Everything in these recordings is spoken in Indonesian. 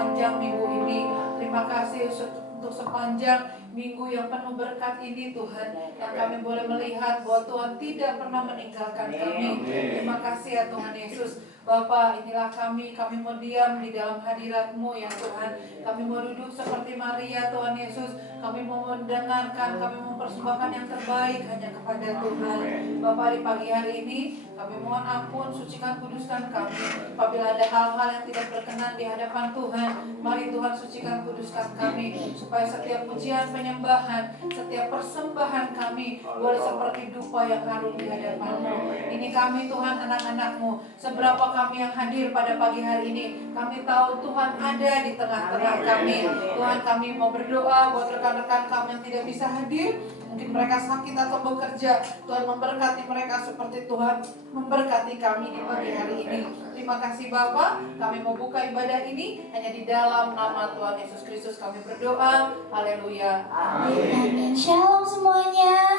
sepanjang minggu ini. Terima kasih untuk sepanjang minggu yang penuh berkat ini Tuhan, yang kami boleh melihat bahwa Tuhan tidak pernah meninggalkan kami. Terima kasih ya Tuhan Yesus. Bapa, inilah kami mau diam di dalam hadirat-Mu ya Tuhan. Kami mau duduk seperti Maria Tuhan Yesus. Kami mau mendengarkan, kami mau mempersembahkan yang terbaik hanya kepada Tuhan. Bapa, di pagi hari ini kami mohon ampun, sucikan, kuduskan kami. Apabila ada hal-hal yang tidak berkenan di hadapan Tuhan, mari Tuhan sucikan, kuduskan kami, supaya setiap pujian, penyembahan, setiap persembahan kami boleh seperti dupa yang harum di hadapan-Mu. Ini kami Tuhan, anak-anak-Mu. Seberapa kami yang hadir pada pagi hari ini, kami tahu Tuhan ada di tengah-tengah kami. Tuhan, kami mau berdoa buat rekan-rekan kami yang tidak bisa hadir. Mungkin mereka sakit atau bekerja. Tuhan memberkati mereka seperti Tuhan memberkati kami di pagi hari ini. Terima kasih Bapa. Kami mau buka ibadah ini hanya di dalam nama Tuhan Yesus Kristus kami berdoa. Haleluya. Amin. Shalom semuanya.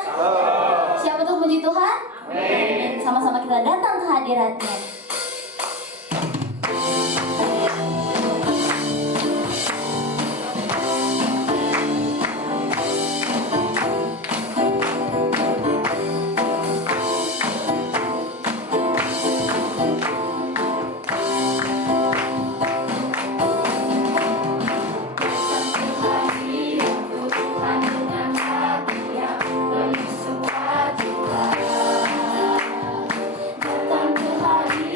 Siap untuk puji Tuhan? Amin. Sama-sama kita datang ke hadirat-Nya. Datang ke hadirat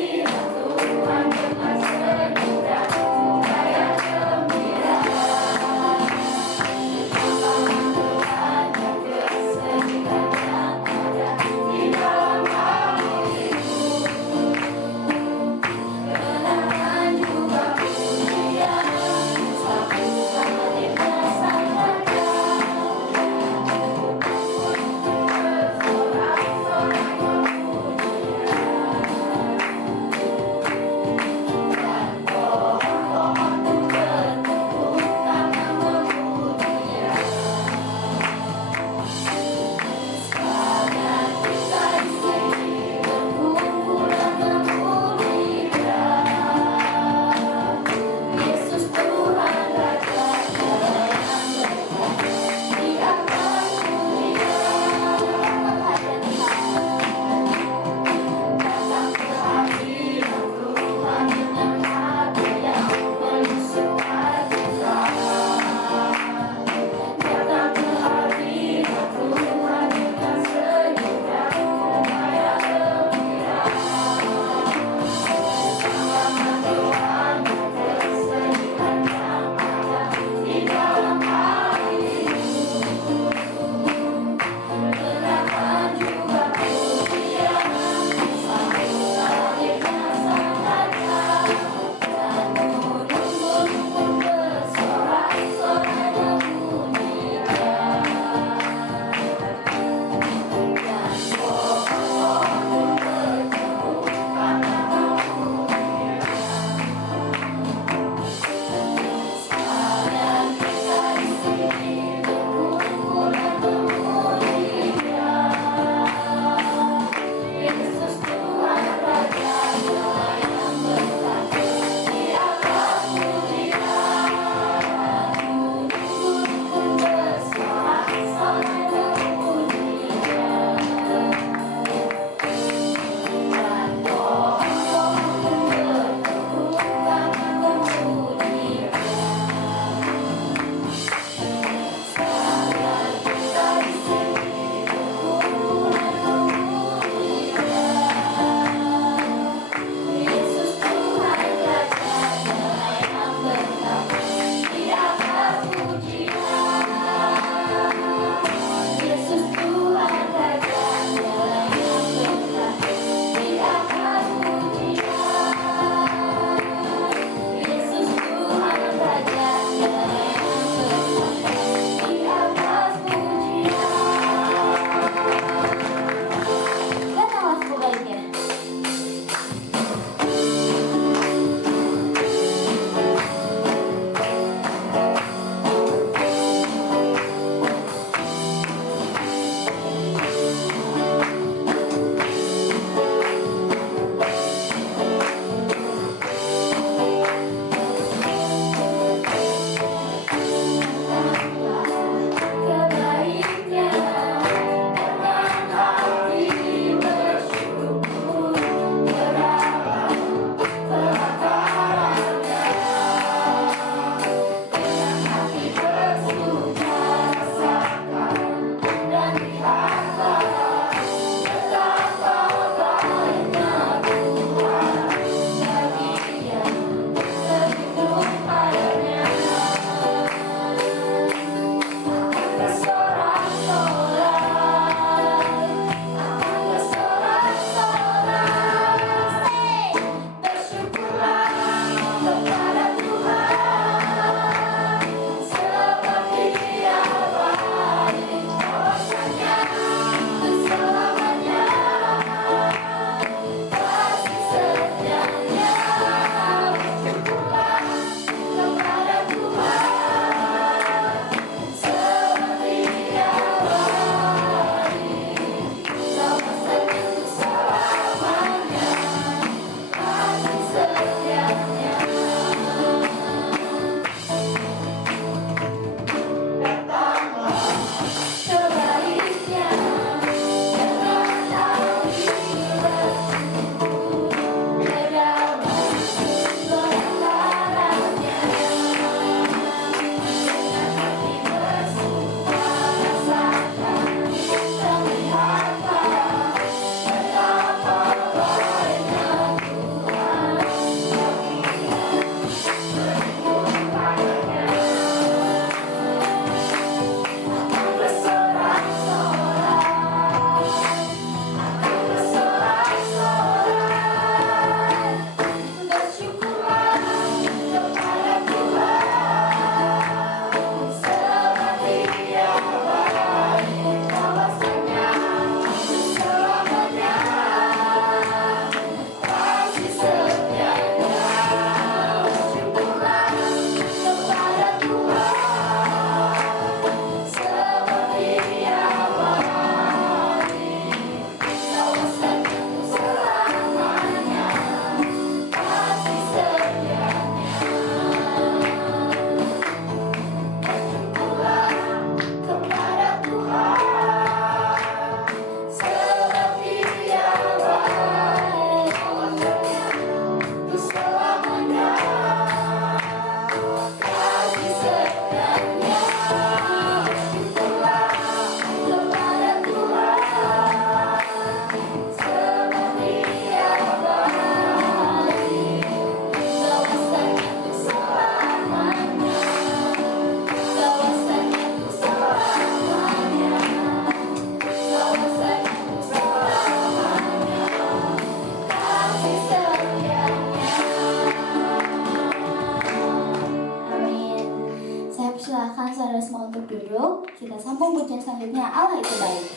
untuk duduk, kita sambung pujian selanjutnya, Allah itu baik.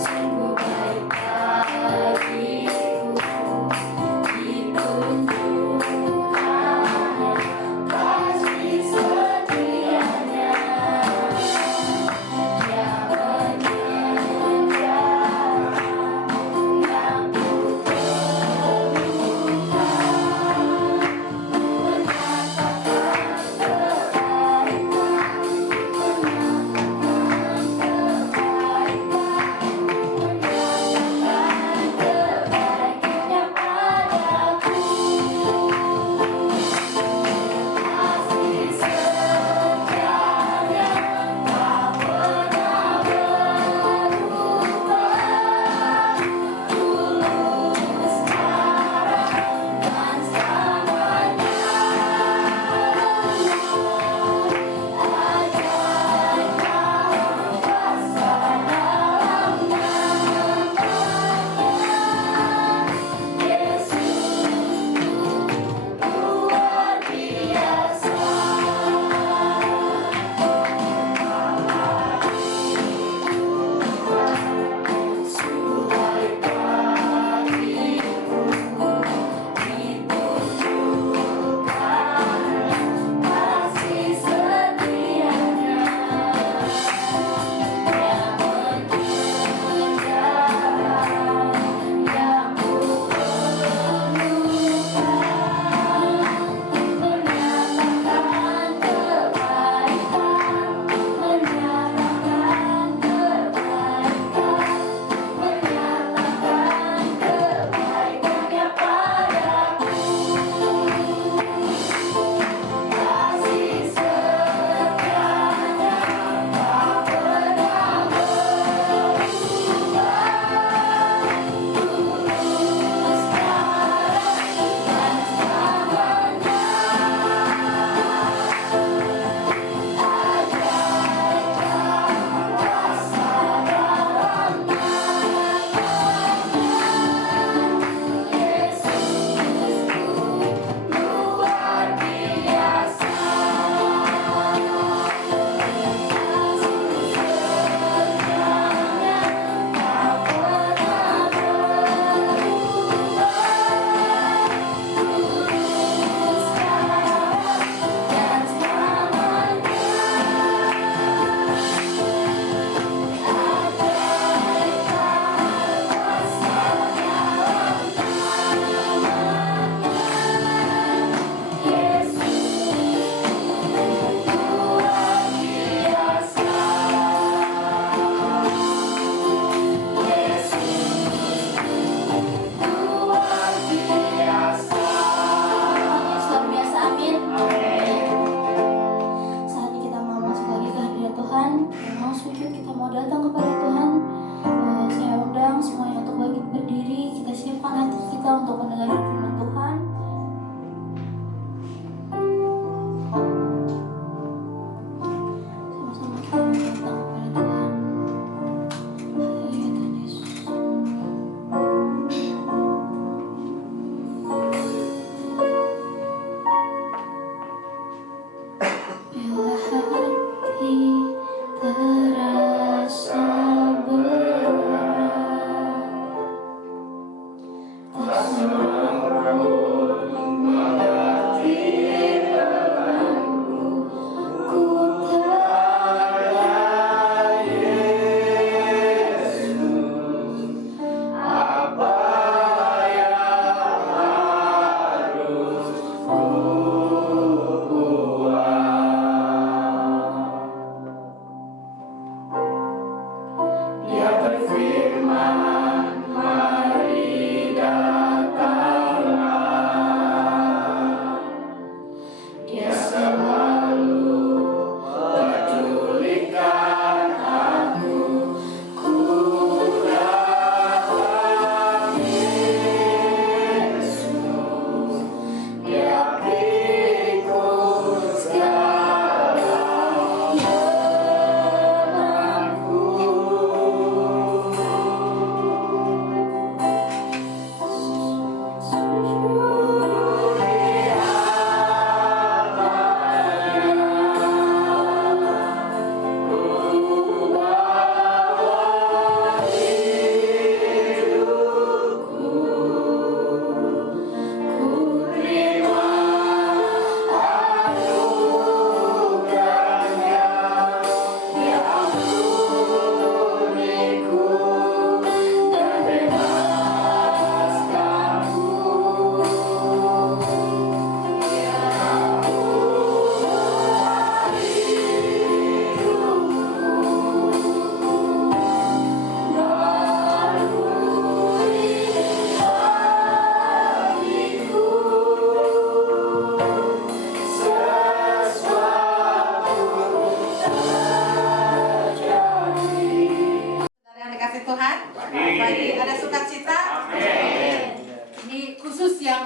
Sungguh baik bagiku, ditunjukkannya kasih setianya. Dia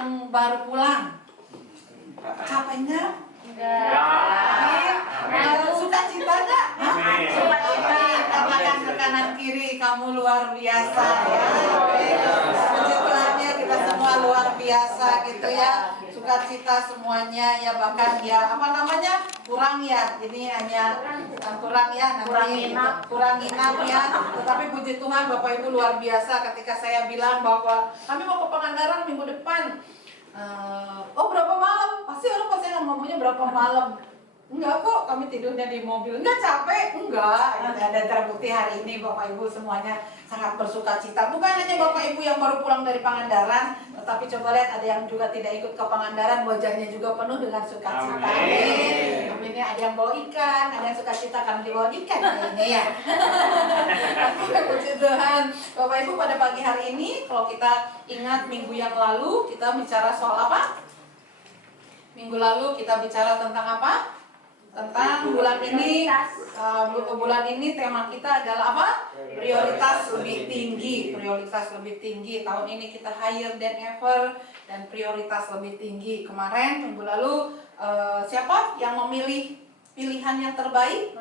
yang baru pulang? Capeknya? Suka cita nggak? Suka cita. Katakan ke kanan kiri, kamu luar biasa ya. Puji Tuhannya, kita semua luar biasa gitu ya. Sukacita semuanya ya, bahkan ya apa namanya, kurang ya, ini hanya kurang ya, nanti kurang inap ya. Tetapi puji Tuhan Bapak Ibu luar biasa ketika saya bilang bahwa kami mau ke Pangandaran minggu depan. Oh berapa malam? Pasti orang pasti ngomongnya berapa malam. Enggak kok, kami tidurnya di mobil. Enggak capek? Enggak. Dan terbukti hari ini Bapak Ibu semuanya sangat bersuka cita. Bukan hanya Bapak Ibu yang baru pulang dari Pangandaran, tetapi coba lihat ada yang juga tidak ikut ke Pangandaran, wajahnya juga penuh dengan sukacita. Amin. Amin ya, ada yang bawa ikan, ada yang sukacita karena dibawa ikan kayaknya ya. Puji Tuhan. Bapak Ibu, pada pagi hari ini kalau kita ingat minggu yang lalu kita bicara soal apa? Minggu lalu kita bicara tentang apa? Tentang bulan ini, tema kita adalah apa? Prioritas lebih tinggi. Prioritas lebih tinggi. Tahun ini kita higher than ever dan prioritas lebih tinggi. Kemarin minggu lalu siapa yang memilih pilihan yang terbaik?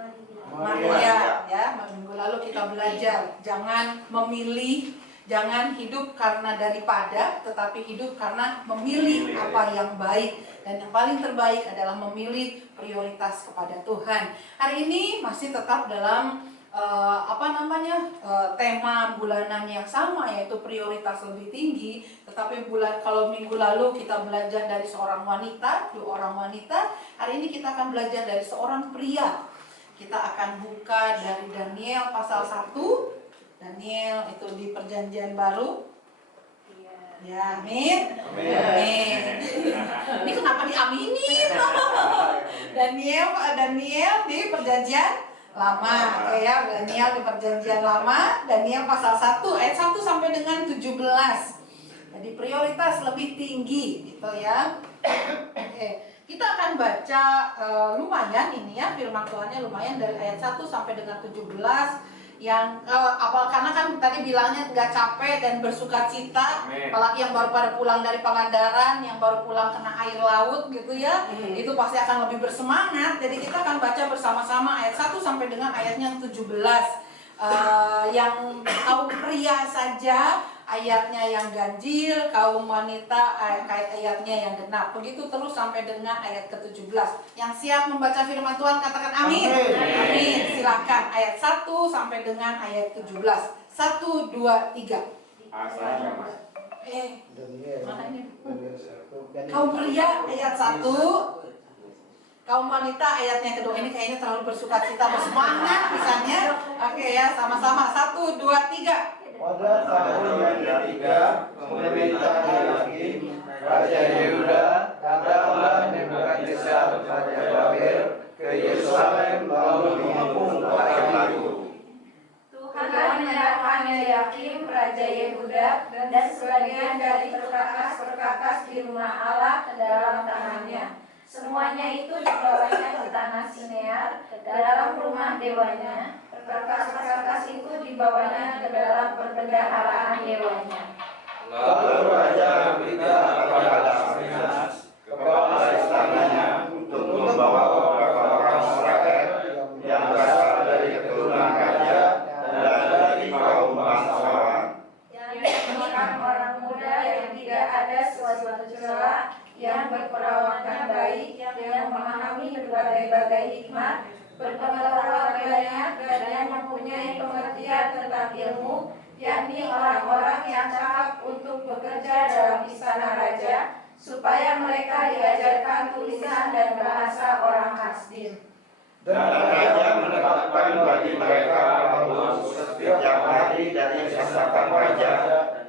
Maria ya. Minggu lalu kita belajar jangan memilih, jangan hidup karena daripada, tetapi hidup karena memilih apa yang baik. Dan yang paling terbaik adalah memilih prioritas kepada Tuhan. Hari ini masih tetap dalam tema bulanan yang sama, yaitu prioritas lebih tinggi. Tetapi kalau minggu lalu kita belajar dari seorang wanita, 2 orang wanita, hari ini kita akan belajar dari seorang pria. Kita akan buka dari Daniel pasal 1. Daniel itu di Perjanjian Baru. Ya, amin. Amin. Ini kenapa diaminin? Daniel di Perjanjian Lama. Oke ya, Daniel di Perjanjian Lama. Daniel pasal 1 ayat 1 sampai dengan 17. Jadi prioritas lebih tinggi gitu ya. Oke. Kita akan baca lumayan ini ya, firman Tuhannya lumayan dari ayat 1 sampai dengan 17. Yang karena kan tadi bilangnya nggak capek dan bersuka cita, apalagi yang baru pada pulang dari Pangandaran, yang baru pulang kena air laut gitu ya, itu pasti akan lebih bersemangat. Jadi kita akan baca bersama-sama ayat 1 sampai dengan ayatnya 17. Yang kaum pria saja ayatnya yang ganjil, kaum wanita ayatnya yang genap. Begitu terus sampai dengan ayat ke-17. Yang siap membaca firman Tuhan katakan amin. Amin. Silakan ayat 1 sampai dengan ayat 17. 1, 2, 3. Mana ini? Kaum pria ayat 1, kaum wanita ayatnya kedua. Ini kayaknya terlalu bersuka cita, bersemangat misalnya. Oke ya, sama-sama. 1, 2, 3. Pada tahun yang ketiga pemerintah Yehoiakim Raja Yehuda datanglah Nebukadnezar Raja Babel ke Yerusalem lalu mengepung kota itu. Tuhan menyerahkan Yehoiakim Raja Yehuda dan sebagian dari perkakas-perkakas di rumah Allah ke dalam tangannya. Semuanya itu dibawanya ke tanah Sinear, ke dalam rumah dewanya. Perkakas-perkakas itu dibawanya ke dalam perbendaharaan dewanya. Lalu Raja berkata kepada Aspenaz, kepala istananya, untuk membawa beberapa orang Israel yang berasal dari keturunan raja dan dari kaum bangsawan. Yang orang muda yang tidak ada suatu celah, yang berperawakan baik, yang memahami berbagai hikmat, berpengetahuan banyak, dan yang mempunyai pengertian tentang ilmu, yakni orang-orang yang cakap untuk bekerja dalam istana raja, supaya mereka diajarkan tulisan dan bahasa orang Kasdim. Dan raja menetapkan bagi mereka bahwa setiap hari dari masakan raja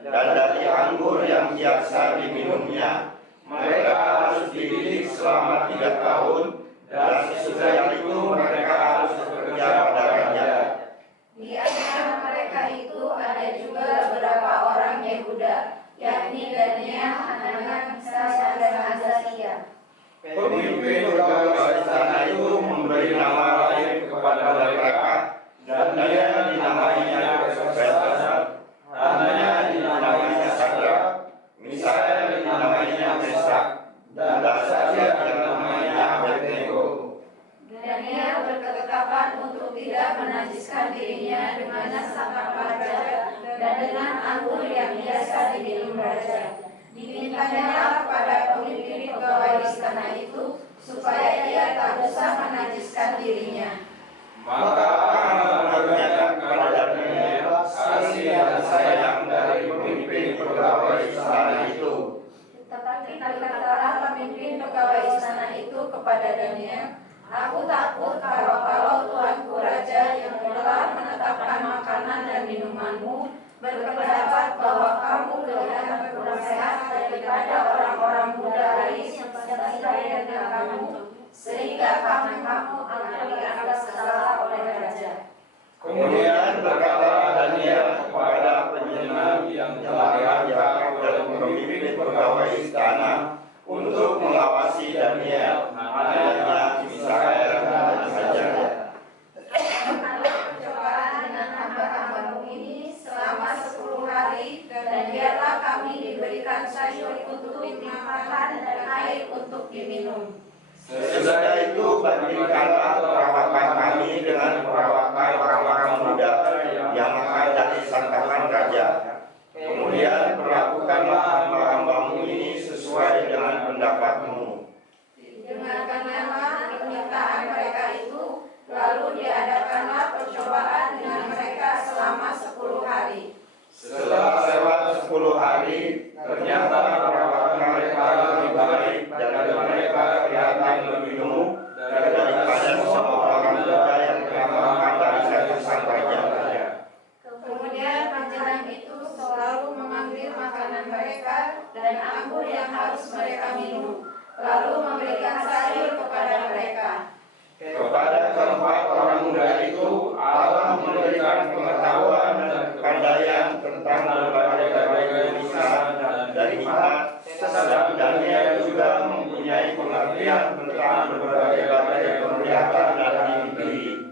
dan dari anggur yang biasa diminumnya, mereka harus dididik selama 3 tahun, dan sesudah itu mereka harus bekerja pada raja. Di antara mereka itu ada juga beberapa orang Yehuda, yakni Daniel, Hanania, Misaya, dan Azaria. Pemimpin pegawai istana itu memberi nama lain kepada mereka, dan dia dinamainya Belteshazzar, Hanania dinamainya Sadrak, Misaya dinamainya Berikannya kepada pemimpin pegawai istana itu, supaya ia tak bisa menajiskan dirinya. Maka Allah menurunkan kepada Daniel kasih dan sayang dari pemimpin pegawai istana itu. Tetapi berkatalah pemimpin pegawai istana itu kepada Daniel, "Aku takut kalau Tuanku Raja yang telah menetapkan makanan dan minumanmu berpendapat bahwa kamu kelihatan berpenasehat daripada orang-orang muda lain yang sesuai dengan kamu, sehingga kamu akan dianggap salah oleh Raja." Kemudian berkata Daniel kepada penyenang yang telah diangkat oleh pemimpin pegawai istana untuk mengawasi Daniel, adanya Misael dan Hazael. Lakukanlah percobaan dengan hamba-hambamu ini selama 10 hari, dan biarlah kami diberikan sayur untuk dimakan dan air untuk diminum. Sesudah itu bandingkanlah perawakan kami dengan perawakan orang-orang muda yang makan dari santapan raja. Kemudian perlakukanlah hamba-hambamu ini sesuai dengan pendapatmu. Dengarkanlah permintaan mereka itu, lalu diadakanlah percobaan dengan mereka selama 10 hari. Setelah lewat 10 hari, ternyata perawakan mereka lebih baik dan mereka kelihatan lebih gemuk daripada semua orang muda yang telah makan dari satu sang raja. Kemudian penjenang itu selalu mengambil makanan mereka dan anggur yang harus mereka minum, lalu memberikan sayur kepada mereka. Kepada keempat orang muda itu, Allah memberikan pengetahuan dan kepandaian tentang berbagai lisan dan hikmat, sedang Daniel juga mempunyai pengertian tentang berbagai penglihatan dan mimpi.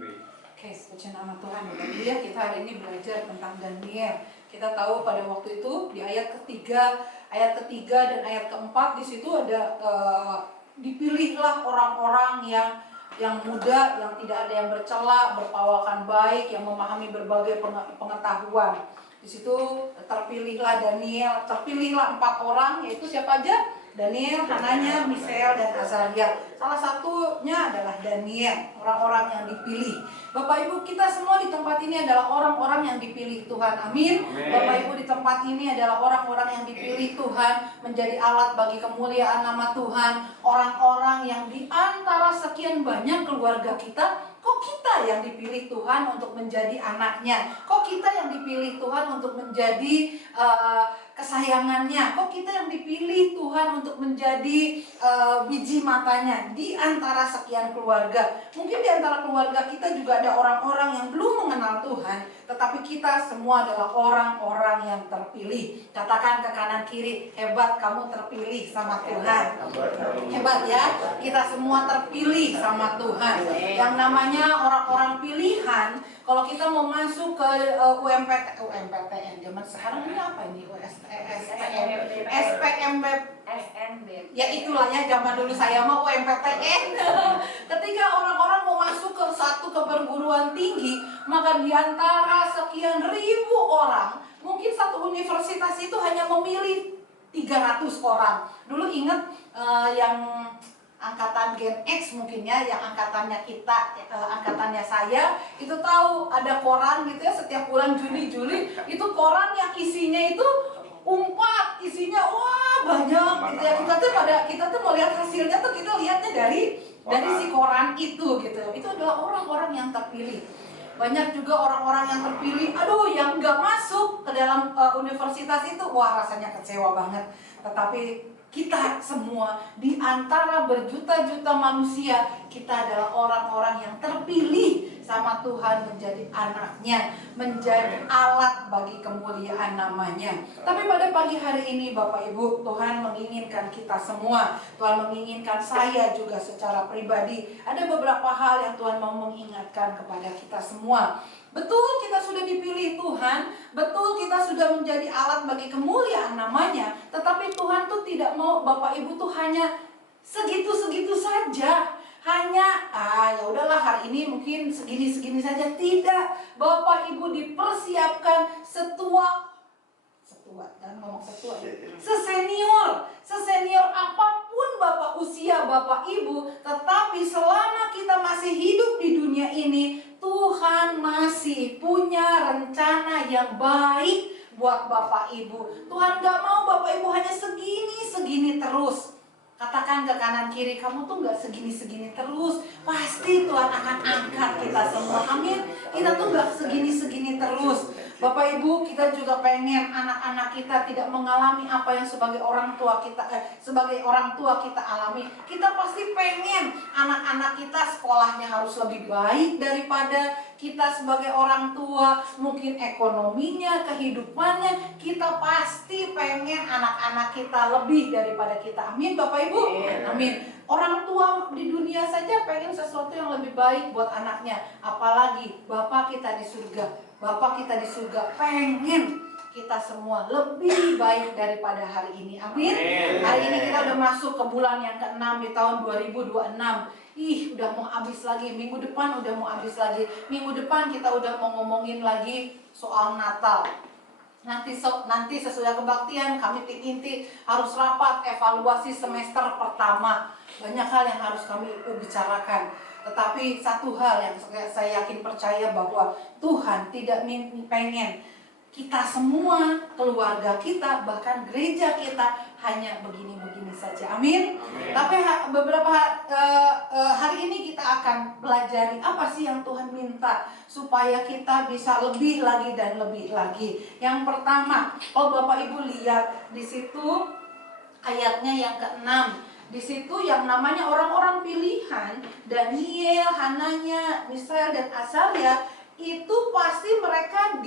Oke, puji nama Tuhan. Jadi ya, kita hari ini belajar tentang Daniel. Kita tahu pada waktu itu di ayat ketiga dan ayat keempat di situ ada dipilihlah orang-orang yang muda, yang tidak ada yang bercela, berpawakan baik, yang memahami berbagai pengetahuan. Di situ terpilihlah Daniel, terpilihlah 4 orang, yaitu siapa aja? Daniel, Hananya, Misael, dan Azaria. Salah satunya adalah Daniel, orang-orang yang dipilih. Bapak Ibu, kita semua di tempat ini adalah orang-orang yang dipilih Tuhan. Amin. Bapak Ibu, di tempat ini adalah orang-orang yang dipilih Tuhan menjadi alat bagi kemuliaan nama Tuhan. Orang-orang yang di antara sekian banyak keluarga kita, kok kita yang dipilih Tuhan untuk menjadi anaknya? Kok kita yang dipilih Tuhan untuk menjadi kesayangannya? Kok kita yang dipilih Tuhan untuk menjadi biji matanya di antara sekian keluarga? Mungkin di antara keluarga kita juga ada orang-orang yang belum mengenal Tuhan, tetapi kita semua adalah orang-orang yang terpilih. Katakan ke kanan kiri, hebat kamu terpilih sama Tuhan. Hebat ya, kita semua terpilih sama Tuhan. Yang namanya orang-orang pilihan, kalau kita mau masuk ke UMPTN zaman sekarang ini apa ini? SPMB. Ya itulah ya, zaman dulu saya mau UMPTN. Ketika orang-orang mau masuk ke satu keperguruan tinggi, maka di antara sekian ribu orang, mungkin satu universitas itu hanya memilih 300 orang. Dulu ingat yang angkatan Gen X mungkin ya, yang angkatannya kita, angkatannya saya, itu tahu ada koran gitu ya, setiap bulan Juni-Juli itu koran yang isinya itu isinya wah banyak gitu ya. Kita tuh mau lihat hasilnya tuh kita lihatnya dari si koran itu gitu. Itu adalah orang-orang yang terpilih. Banyak juga orang-orang yang terpilih, yang nggak masuk ke dalam universitas itu, wah rasanya kecewa banget. Tetapi kita semua di antara berjuta-juta manusia, kita adalah orang-orang yang terpilih sama Tuhan menjadi anaknya, menjadi alat bagi kemuliaan namanya. Tapi pada pagi hari ini Bapak Ibu, Tuhan menginginkan kita semua, Tuhan menginginkan saya juga secara pribadi, ada beberapa hal yang Tuhan mau mengingatkan kepada kita semua. Betul kita sudah dipilih Tuhan, betul kita sudah menjadi alat bagi kemuliaan namanya, tetapi Tuhan tuh tidak mau Bapak Ibu tuh hanya segitu-segitu saja. Hanya, ya udahlah hari ini mungkin segini-segini saja. Tidak, Bapak Ibu dipersiapkan setua setua, jangan ngomong setua ya. Sesenior apapun Bapak usia Bapak Ibu, tetapi selama kita masih hidup di dunia ini, Tuhan masih punya rencana yang baik buat Bapak Ibu. Tuhan gak mau Bapak Ibu hanya segini terus. Katakan ke kanan kiri, kamu tuh gak segini terus. Pasti Tuhan akan angkat kita semua. Amin. Kita tuh gak segini terus. Bapak Ibu, kita juga pengen anak-anak kita tidak mengalami apa yang sebagai orang tua kita alami. Kita pasti pengen anak-anak kita sekolahnya harus lebih baik daripada kita sebagai orang tua. Mungkin ekonominya, kehidupannya, kita pasti pengen anak-anak kita lebih daripada kita. Amin Bapak Ibu. Amin. Orang tua di dunia saja pengen sesuatu yang lebih baik buat anaknya. Apalagi Bapak kita di surga. Bapak kita di surga pengen kita semua lebih baik daripada hari ini. Amin. Hari ini kita udah masuk ke bulan yang ke-6 di tahun 2026. Udah mau habis lagi. Minggu depan udah mau habis lagi. Minggu depan kita udah mau ngomongin lagi soal Natal. Nanti sesudah kebaktian kami tim inti harus rapat evaluasi semester pertama. Banyak hal yang harus kami bicarakan. Tetapi satu hal yang saya yakin percaya bahwa Tuhan tidak pengen kita semua, keluarga kita, bahkan gereja kita hanya begini-begini saja. Amin. Tapi beberapa hari ini kita akan pelajari apa sih yang Tuhan minta supaya kita bisa lebih lagi dan lebih lagi. Yang pertama, kalau Bapak Ibu lihat di situ ayatnya yang ke-6. Di situ yang namanya orang-orang pilihan, Daniel, Hananya, Misael dan Azaria, itu pasti mereka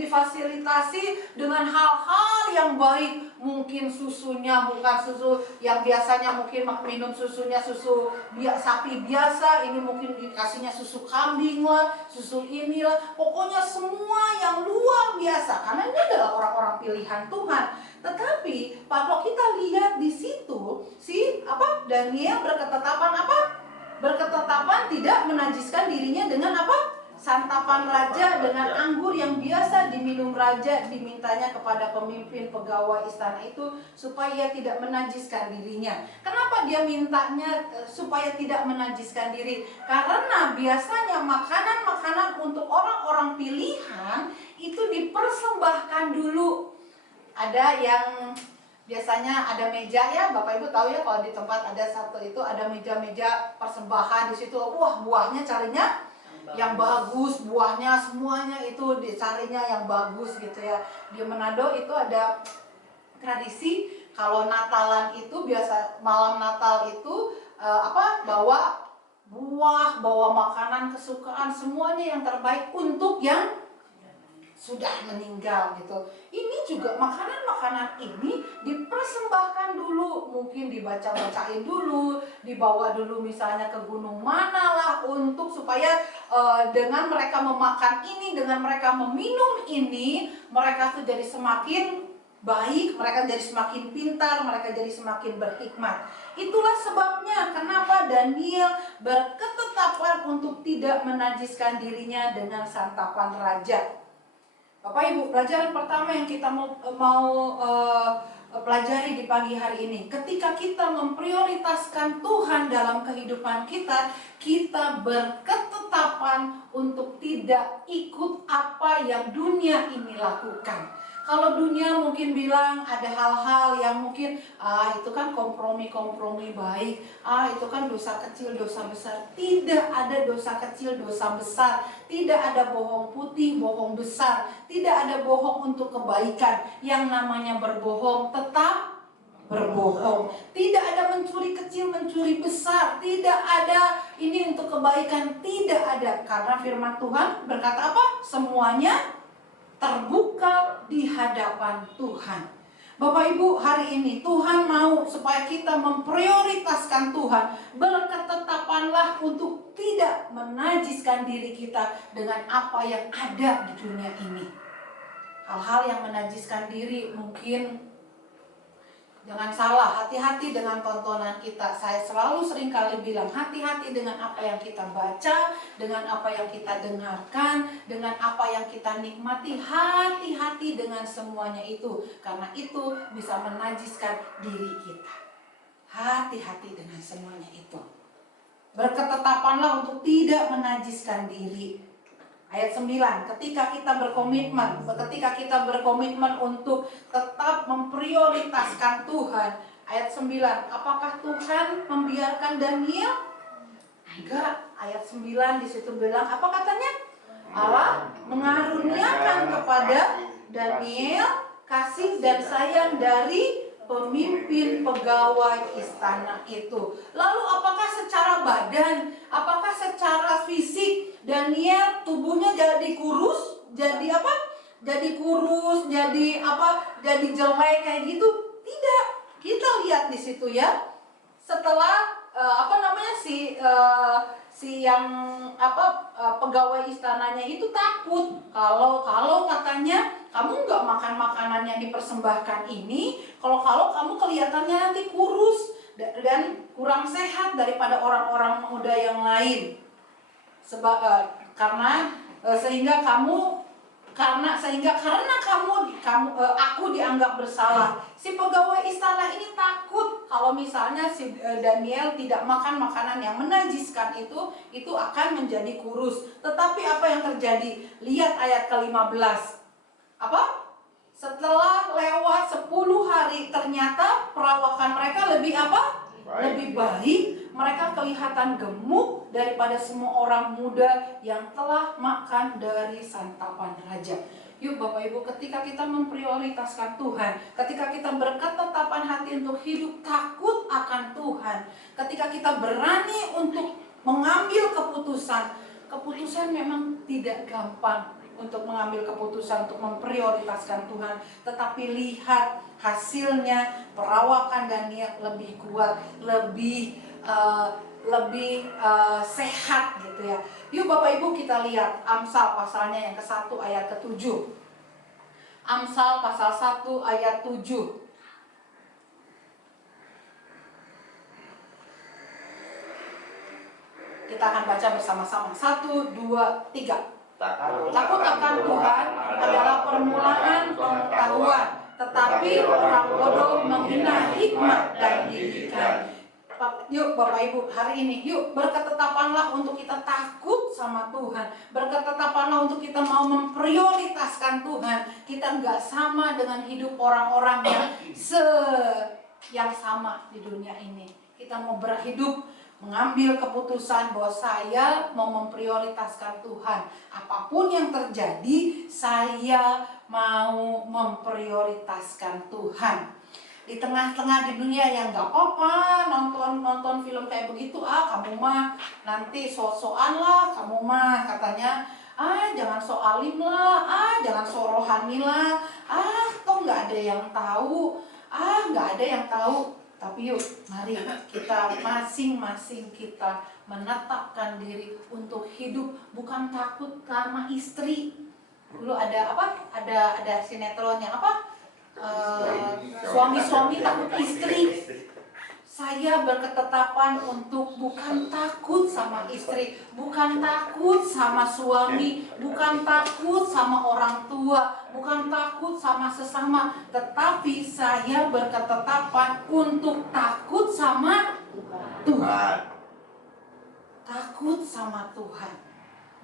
difasilitasi dengan hal-hal yang baik. Mungkin susunya bukan susu yang biasanya mungkin minum susunya susu sapi biasa, ini mungkin dikasihnya susu kambing lah, susu inilah, pokoknya semua yang luar biasa karena ini adalah orang-orang pilihan Tuhan. Tetapi kalau kita lihat di situ Daniel berketetapan tidak menajiskan dirinya dengan santapan raja, dengan anggur yang biasa diminum raja. Dimintanya kepada pemimpin pegawai istana itu supaya ia tidak menajiskan dirinya. Kenapa dia mintanya supaya tidak menajiskan diri? Karena biasanya makanan-makanan untuk orang-orang pilihan itu dipersembahkan dulu. Ada yang biasanya ada meja ya, Bapak Ibu tahu ya, kalau di tempat ada satu itu ada meja-meja persembahan. Di situ buahnya carinya yang bagus, buahnya semuanya itu dicarinya yang bagus gitu ya. Di Manado itu ada tradisi kalau Natalan itu biasa malam Natal itu bawa buah, bawa makanan kesukaan, semuanya yang terbaik untuk yang sudah meninggal gitu. Ini juga makanan-makanan ini dipersembahkan dulu, mungkin dibaca-bacain dulu, dibawa dulu misalnya ke gunung mana lah untuk supaya dengan mereka memakan ini, dengan mereka meminum ini, mereka tuh jadi semakin baik, mereka jadi semakin pintar, mereka jadi semakin berhikmat. Itulah sebabnya kenapa Daniel berketetapan untuk tidak menajiskan dirinya dengan santapan raja. Bapak Ibu, pelajaran pertama yang kita mau pelajari di pagi hari ini, ketika kita memprioritaskan Tuhan dalam kehidupan kita, kita berketetapan untuk tidak ikut apa yang dunia ini lakukan. Kalau dunia mungkin bilang ada hal-hal yang mungkin itu kan kompromi baik, itu kan dosa kecil, dosa besar. Tidak ada dosa kecil, dosa besar. Tidak ada bohong putih, bohong besar. Tidak ada bohong untuk kebaikan. Yang namanya berbohong tetap berbohong. Tidak ada mencuri kecil, mencuri besar. Tidak ada ini untuk kebaikan. Tidak ada. Karena firman Tuhan berkata apa? Semuanya terbuka di hadapan Tuhan. Bapak Ibu, hari ini Tuhan mau supaya kita memprioritaskan Tuhan. Berketetapanlah untuk tidak menajiskan diri kita dengan apa yang ada di dunia ini. Hal-hal yang menajiskan diri mungkin Jangan salah, hati-hati dengan tontonan kita. Saya selalu seringkali bilang, hati-hati dengan apa yang kita baca, dengan apa yang kita dengarkan, dengan apa yang kita nikmati. Hati-hati dengan semuanya itu, karena itu bisa menajiskan diri kita. Hati-hati dengan semuanya itu. Berketetapanlah untuk tidak menajiskan diri. Ayat 9, ketika kita berkomitmen untuk tetap memprioritaskan Tuhan. Ayat 9, apakah Tuhan membiarkan Daniel? Enggak. Ayat 9 di situ bilang, apa katanya? Allah mengaruniakan kepada Daniel kasih dan sayang dari pemimpin pegawai istana itu. Lalu apakah secara badan, apakah secara fisik Daniel tubuhnya jadi kurus, jadi apa? Jadi kurus, jadi apa? Jadi jelek kayak gitu? Tidak. Kita lihat di situ ya. Setelah pegawai istananya itu takut kalau katanya kamu nggak makan makanan yang dipersembahkan ini, kalau kamu kelihatannya nanti kurus dan kurang sehat daripada orang-orang muda yang lain. Karena aku dianggap bersalah. Si pegawai istana ini takut kalau misalnya si Daniel tidak makan makanan yang menajiskan itu akan menjadi kurus. Tetapi apa yang terjadi? Lihat ayat ke-15. Apa? Setelah lewat 10 hari ternyata perawakan mereka lebih apa? Lebih baik. Mereka kelihatan gemuk daripada semua orang muda yang telah makan dari santapan raja. Yuk Bapak Ibu, ketika kita memprioritaskan Tuhan, ketika kita berketetapan hati untuk hidup takut akan Tuhan, ketika kita berani untuk mengambil keputusan memang tidak gampang untuk mengambil keputusan untuk memprioritaskan Tuhan, tetapi lihat hasilnya, perawakan Daniel lebih kuat, lebih sehat gitu ya. Yuk Bapak Ibu kita lihat Amsal pasalnya yang ke-1 ayat ke-7. Amsal pasal 1 ayat 7. Kita akan baca bersama-sama. 1, 2, 3. Takut akan Tuhan adalah permulaan pengetahuan, tetapi orang bodoh menghina hikmat dan didikan. Yuk Bapak Ibu, hari ini yuk berketetapanlah untuk kita takut sama Tuhan. Berketetapanlah untuk kita mau memprioritaskan Tuhan. Kita nggak sama dengan hidup orang-orang yang sama di dunia ini. Kita mau berhidup, mengambil keputusan bahwa saya mau memprioritaskan Tuhan. Apapun yang terjadi, saya mau memprioritaskan Tuhan. Di tengah-tengah di dunia yang gak apa-apa nonton film kayak begitu, kamu mah nanti so-soan lah, kamu mah katanya jangan so alim lah, jangan so rohani lah, toh gak ada yang tahu, gak ada yang tahu. Tapi yuk mari kita masing-masing kita menetapkan diri untuk hidup, bukan takut karena istri. Dulu ada sinetron yang suami-suami takut istri. Saya berketetapan untuk bukan takut sama istri, bukan takut sama suami, bukan takut sama orang tua, bukan takut sama sesama, tetapi saya berketetapan untuk takut sama Tuhan. Takut sama Tuhan,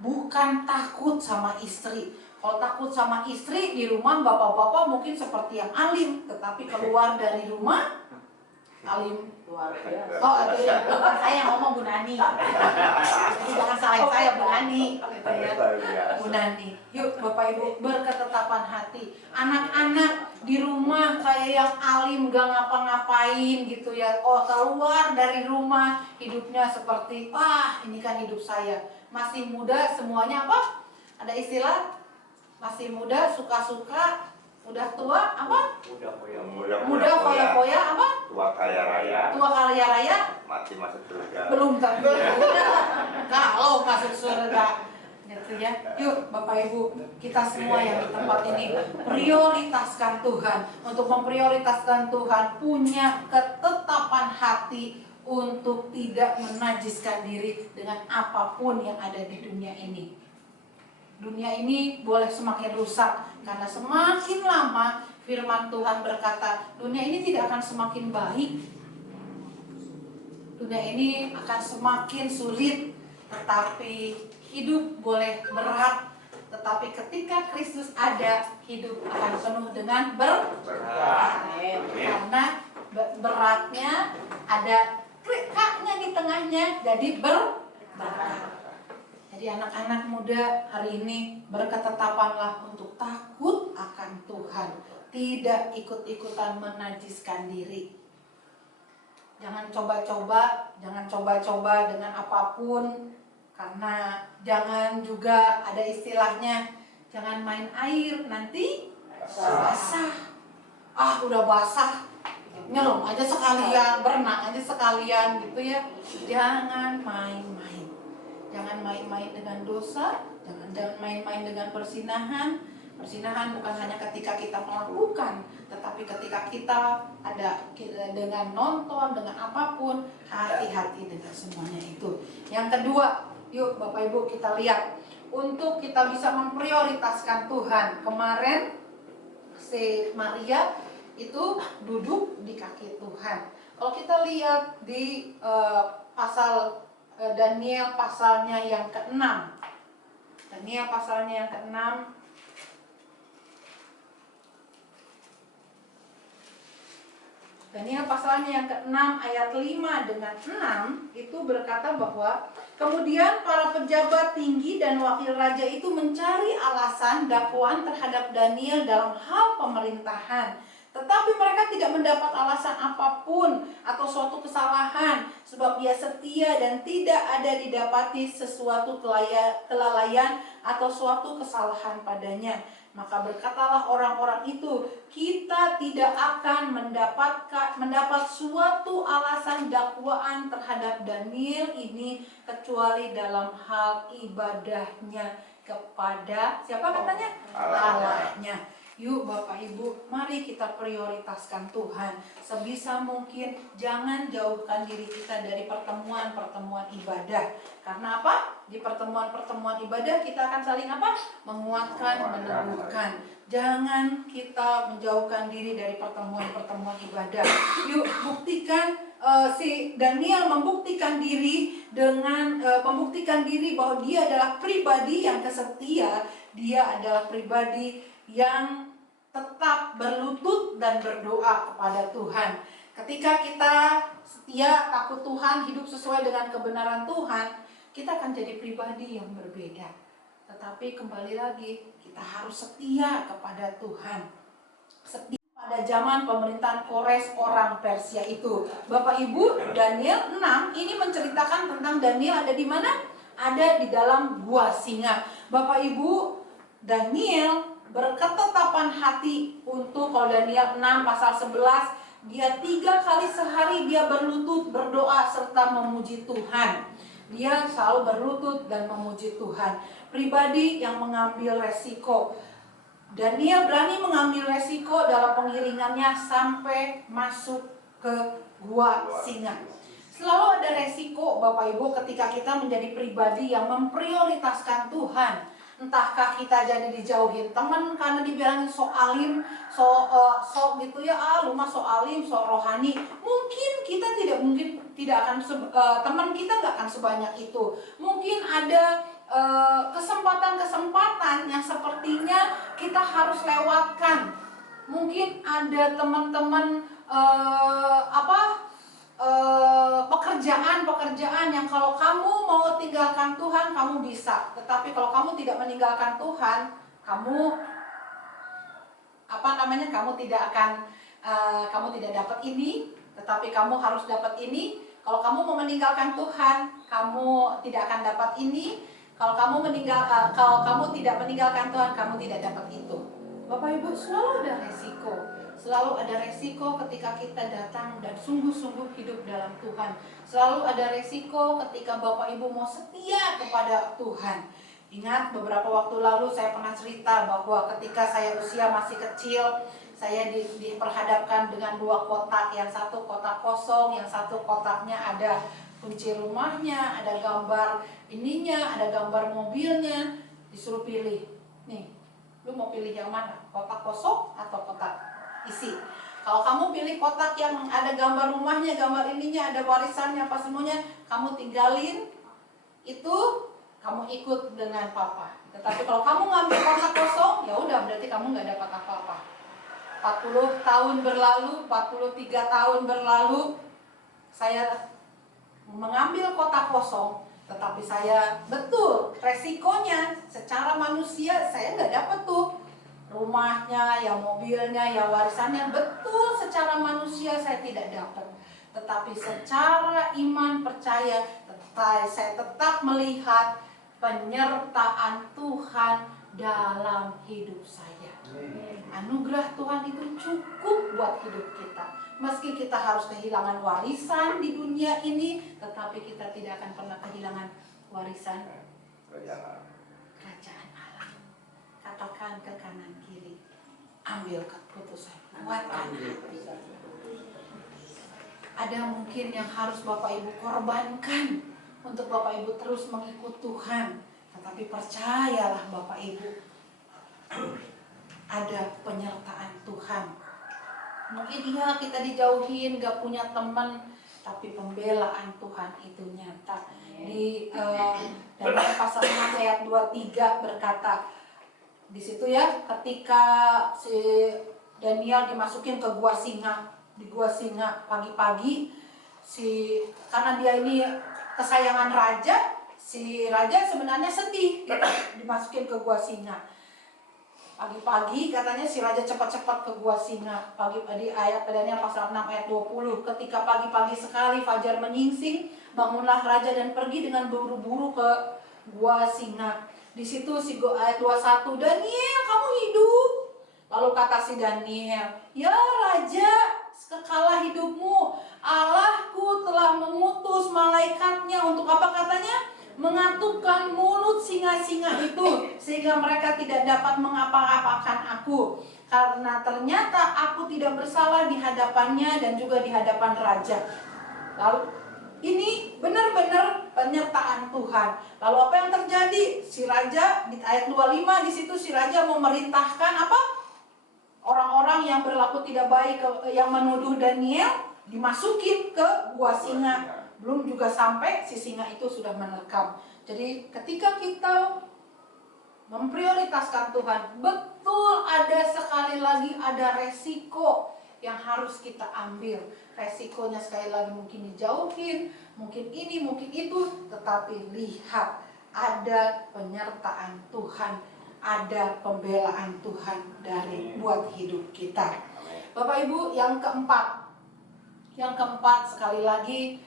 bukan takut sama istri. Kalau takut sama istri di rumah bapak-bapak mungkin seperti yang alim, tetapi keluar dari rumah alim luar biasa. Saya yang ngomong Bu Nani. Jadi jangan salahin saya Bu Nani. Bu Nani. Yuk Bapak Ibu berketetapan hati. Anak-anak di rumah kayak yang alim gak ngapa-ngapain gitu ya. Keluar dari rumah hidupnya seperti ini kan hidup saya. Masih muda semuanya apa? Ada istilah masih muda suka-suka, udah tua apa? Muda foya-foya apa? Tua kaya raya. Mati masuk surga. Belum tentu. Kalau masuk surga. gitu ya. Yuk Bapak Ibu, kita semua yang di tempat ini prioritaskan Tuhan. Untuk memprioritaskan Tuhan, punya ketetapan hati untuk tidak menajiskan diri dengan apapun yang ada di dunia ini. Dunia ini boleh semakin rusak, karena semakin lama firman Tuhan berkata, dunia ini tidak akan semakin baik. Dunia ini akan semakin sulit, tetapi hidup boleh berat. Tetapi ketika Kristus ada, hidup akan penuh dengan berkat. Karena beratnya ada kaknya di tengahnya, jadi berkat. Jadi anak-anak muda hari ini berketetapanlah untuk takut akan Tuhan, tidak ikut-ikutan menajiskan diri. Jangan coba-coba dengan apapun, karena jangan juga ada istilahnya, jangan main air nanti basah. Udah basah, nyelom aja sekalian, berenang aja sekalian gitu ya. Jangan main-main. Jangan main-main dengan dosa, jangan main-main dengan persinahan. Persinahan bukan hanya ketika kita melakukan, tetapi ketika kita ada dengan nonton, dengan apapun, hati-hati dengan semuanya itu. Yang kedua, yuk Bapak Ibu kita lihat, untuk kita bisa memprioritaskan Tuhan. Kemarin si Maria itu duduk di kaki Tuhan. Kalau kita lihat di pasal Daniel pasalnya yang ke-6. Daniel pasalnya yang ke-6. Daniel pasalnya yang ke-6 ayat 5 dengan 6 itu berkata bahwa kemudian para pejabat tinggi dan wakil raja itu mencari alasan dakwaan terhadap Daniel dalam hal pemerintahan. Tetapi mereka tidak mendapat alasan apapun atau suatu kesalahan, sebab dia setia dan tidak ada didapati sesuatu kelalaian atau suatu kesalahan padanya. Maka berkatalah orang-orang itu, kita tidak akan mendapat suatu alasan dakwaan terhadap Daniel ini kecuali dalam hal ibadahnya kepada siapa katanya? Allahnya. Yuk Bapak Ibu, mari kita prioritaskan Tuhan. Sebisa mungkin jangan jauhkan diri kita dari pertemuan-pertemuan ibadah. Karena apa? Di pertemuan-pertemuan ibadah kita akan saling apa? Menguatkan, meneguhkan. Jangan kita menjauhkan diri dari pertemuan-pertemuan ibadah. Yuk buktikan, si Daniel membuktikan diri dengan membuktikan diri bahwa dia adalah pribadi yang kesetia. Dia adalah pribadi yang tetap berlutut dan berdoa kepada Tuhan. Ketika kita setia, takut Tuhan, hidup sesuai dengan kebenaran Tuhan, kita akan jadi pribadi yang berbeda. Tetapi kembali lagi, kita harus setia kepada Tuhan. Setia pada zaman pemerintahan Kores orang Persia itu. Bapak Ibu, Daniel 6 ini menceritakan tentang Daniel ada di mana? Ada di dalam gua singa. Bapak Ibu, Daniel berketetapan hati untuk, kalau Daniel 6 pasal 11, dia 3 kali sehari dia berlutut berdoa serta memuji Tuhan. Dia selalu berlutut dan memuji Tuhan. Pribadi yang mengambil resiko. Daniel berani mengambil resiko dalam pengiringannya sampai masuk ke gua singa. Selalu ada resiko Bapak Ibu ketika kita menjadi pribadi yang memprioritaskan Tuhan. Entahkah kita jadi dijauhin teman karena dibilangin sok alim, sok gitu ya, lu mah sok alim, sok rohani. Mungkin kita tidak akan teman kita nggak akan sebanyak itu. Mungkin ada kesempatan-kesempatan yang sepertinya kita harus lewatkan. Mungkin ada teman-teman pekerjaan yang kalau kamu mau tinggalkan Tuhan kamu bisa, tetapi kalau kamu tidak meninggalkan Tuhan kamu kamu tidak dapat ini, tetapi kamu harus dapat ini. Kalau kamu mau meninggalkan Tuhan kamu tidak akan dapat ini. Kalau kamu tidak meninggalkan Tuhan kamu tidak dapat itu. Bapak Ibu, selalu ada resiko. Selalu ada resiko ketika kita datang dan sungguh-sungguh hidup dalam Tuhan. Selalu ada resiko ketika Bapak Ibu mau setia kepada Tuhan. Ingat beberapa waktu lalu saya pernah cerita bahwa ketika saya usia masih kecil, saya diperhadapkan dengan 2 kotak, yang satu kotak kosong, yang satu kotaknya ada kunci rumahnya, ada gambar ininya, ada gambar mobilnya. Disuruh pilih, nih, lu mau pilih yang mana? Kotak kosong atau kotak isi? Kalau kamu pilih kotak yang ada gambar rumahnya, gambar ininya, ada warisannya, apa semuanya, kamu tinggalin itu, kamu ikut dengan papa. Tetapi kalau kamu ngambil kotak kosong, ya udah, berarti kamu nggak dapat apa-apa. 40 tahun berlalu, 43 tahun berlalu, saya mengambil kotak kosong, tetapi saya betul resikonya secara manusia saya nggak dapat tuh rumahnya, ya mobilnya, ya warisannya, betul secara manusia saya tidak dapat. Tetapi secara iman percaya, saya tetap melihat penyertaan Tuhan dalam hidup saya. Anugerah Tuhan itu cukup buat hidup kita. Meski kita harus kehilangan warisan di dunia ini, tetapi kita tidak akan pernah kehilangan warisan kerajaan Allah. Katakan ke kanan kiri, ambil keputusan, kuatkan hati. Ada mungkin yang harus Bapak Ibu korbankan untuk Bapak Ibu terus mengikut Tuhan. Tetapi percayalah Bapak Ibu, ada penyertaan Tuhan. Mungkin iya kita dijauhin, gak punya teman, tapi pembelaan Tuhan itu nyata. Di Daniel pasal 6 ayat 23 berkata, di situ ya, ketika si Daniel dimasukin ke gua singa, di gua singa pagi-pagi, karena dia ini kesayangan raja, si raja sebenarnya sedih dimasukin ke gua singa. Pagi-pagi katanya si raja cepat-cepat ke gua singa. Pagi di ayat Daniel pasal 6 ayat 20, ketika pagi-pagi sekali fajar menyingsing, bangunlah raja dan pergi dengan buru-buru ke gua singa. Di situ ayat 21, Daniel, kamu hidup. Lalu kata si Daniel, ya raja, kekalah hidupmu. Allahku telah mengutus malaikatnya untuk apa katanya? Mengatupkan mulut singa-singa itu, sehingga mereka tidak dapat mengapa-apakan aku. Karena ternyata aku tidak bersalah di hadapannya dan juga di hadapan raja. Lalu ini benar-benar penyertaan Tuhan. Lalu apa yang terjadi? Si raja di ayat 25 di situ si raja memerintahkan apa? Orang-orang yang berlaku tidak baik, yang menuduh Daniel, dimasukin ke gua singa. Belum juga sampai si singa itu sudah menerkam. Jadi ketika kita memprioritaskan Tuhan, betul ada sekali lagi ada resiko yang harus kita ambil. Resikonya sekali lagi mungkin dijauhin, mungkin ini, mungkin itu, tetapi lihat ada penyertaan Tuhan, ada pembelaan Tuhan dari buat hidup kita. Bapak Ibu, yang keempat sekali lagi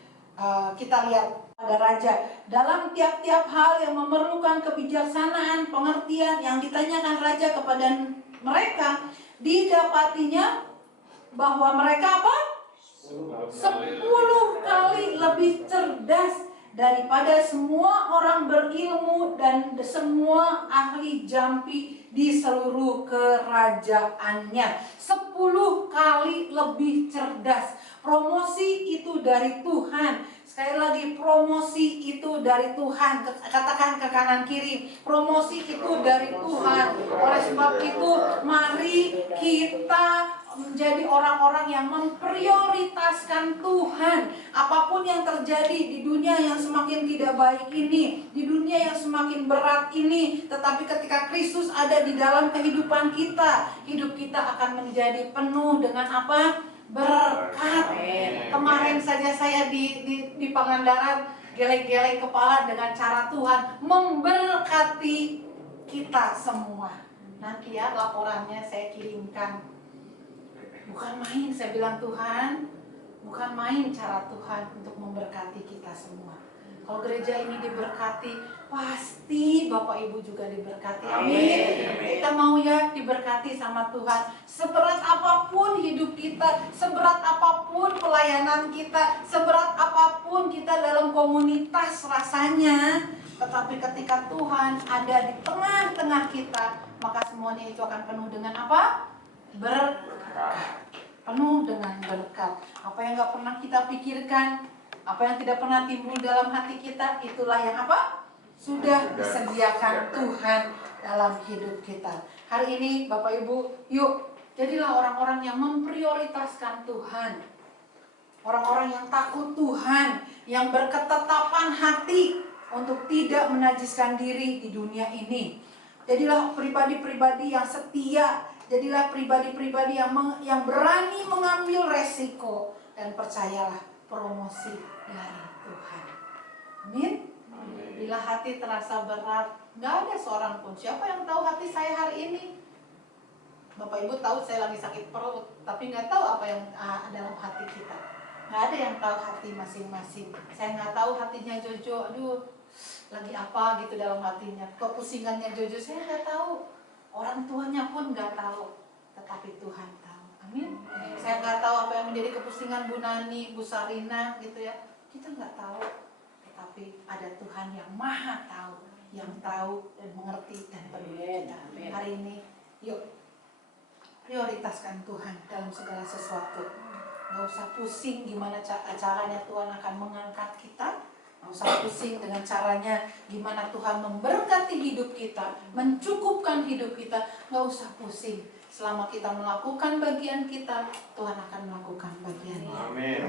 kita lihat pada raja. Dalam tiap-tiap hal yang memerlukan kebijaksanaan, pengertian yang ditanyakan raja kepada mereka, didapatinya bahwa mereka apa? 10 kali lebih cerdas daripada semua orang berilmu dan semua ahli jampi di seluruh kerajaannya. 10 kali lebih cerdas. Promosi itu dari Tuhan. Sekali lagi, promosi itu dari Tuhan. Katakan ke kanan kiri, promosi itu dari Tuhan. Oleh sebab itu, mari kita menjadi orang-orang yang memprioritaskan Tuhan. Apapun yang terjadi di dunia yang semakin tidak baik ini, di dunia yang semakin berat ini, tetapi ketika Kristus ada di dalam kehidupan kita, hidup kita akan menjadi penuh dengan apa? Berkat. Kemarin saja saya di Pangandaran geleng-geleng kepala dengan cara Tuhan memberkati kita semua. Nanti ya laporannya saya kirimkan. Bukan main, saya bilang Tuhan, bukan main cara Tuhan untuk memberkati kita semua. Kalau gereja ini diberkati, pasti Bapak Ibu juga diberkati. Amin. Kita mau ya diberkati sama Tuhan. Seberat apapun hidup kita, seberat apapun pelayanan kita, seberat apapun kita dalam komunitas rasanya, Tetapi ketika Tuhan ada di tengah-tengah kita, maka semuanya itu akan penuh dengan apa? Berkat. Penuh dengan berkat. Apa yang gak pernah kita pikirkan, apa yang tidak pernah timbul dalam hati kita, itulah yang apa? Sudah disediakan Tuhan dalam hidup kita. Hari ini Bapak Ibu, yuk jadilah orang-orang yang memprioritaskan Tuhan. Orang-orang yang takut Tuhan, yang berketetapan hati untuk tidak menajiskan diri di dunia ini. Jadilah pribadi-pribadi yang setia. Jadilah pribadi-pribadi yang berani mengambil resiko. Dan percayalah, promosi dari Tuhan. Amin. Bila hati terasa berat, gak ada seorang pun. Siapa yang tahu hati saya hari ini? Bapak Ibu tahu saya lagi sakit perut, tapi gak tahu apa yang dalam hati kita. Gak ada yang tahu hati masing-masing. Saya gak tahu hatinya Jojo, aduh lagi apa gitu dalam hatinya. Kepusingannya Jojo saya gak tahu. Orang tuanya pun gak tahu, tetapi Tuhan tahu. Amin. Saya gak tahu apa yang menjadi kepusingan Bu Nani, Bu Sarina gitu ya. Kita gak tahu, tetapi ada Tuhan yang maha tahu, yang tahu dan mengerti dan peduli kita. Hari ini yuk prioritaskan Tuhan dalam segala sesuatu. Gak usah pusing gimana caranya Tuhan akan mengangkat kita. Gak usah pusing dengan caranya gimana Tuhan memberkati hidup kita, mencukupkan hidup kita. Gak usah pusing. Selama kita melakukan bagian kita, Tuhan akan melakukan bagiannya.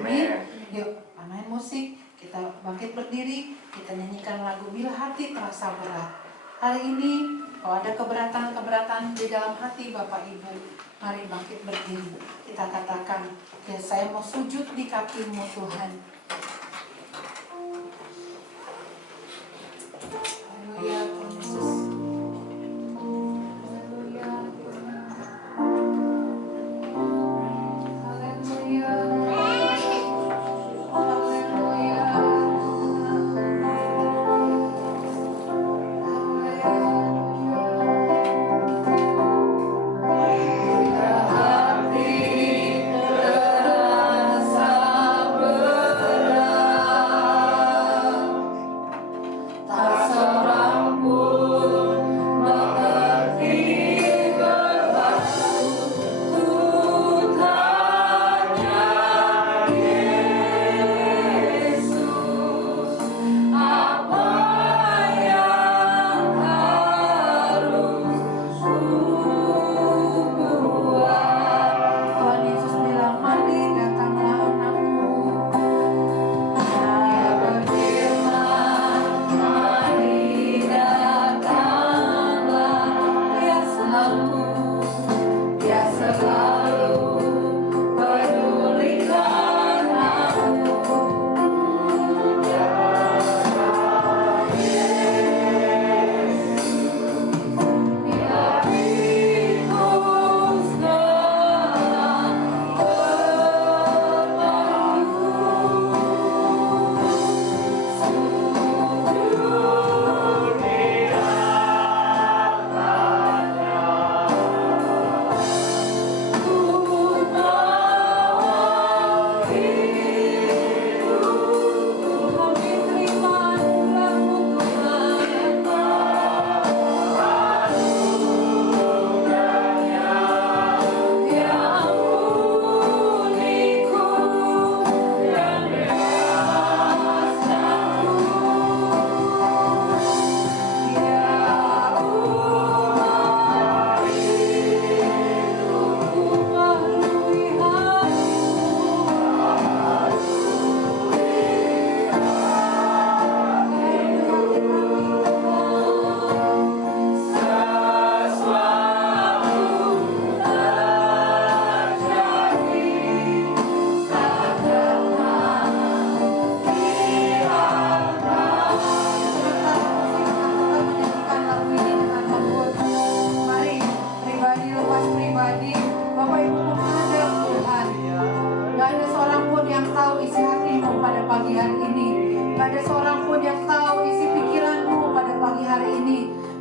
Amin. Yuk, main musik. Kita bangkit berdiri. Kita nyanyikan lagu Bila Hati Terasa Berat. Hari ini kalau ada keberatan-keberatan di dalam hati Bapak Ibu, mari bangkit berdiri. Kita katakan, ya saya mau sujud di kaki-Mu Tuhan. Haleluya, Tuhan Yesus. Haleluya. Haleluya.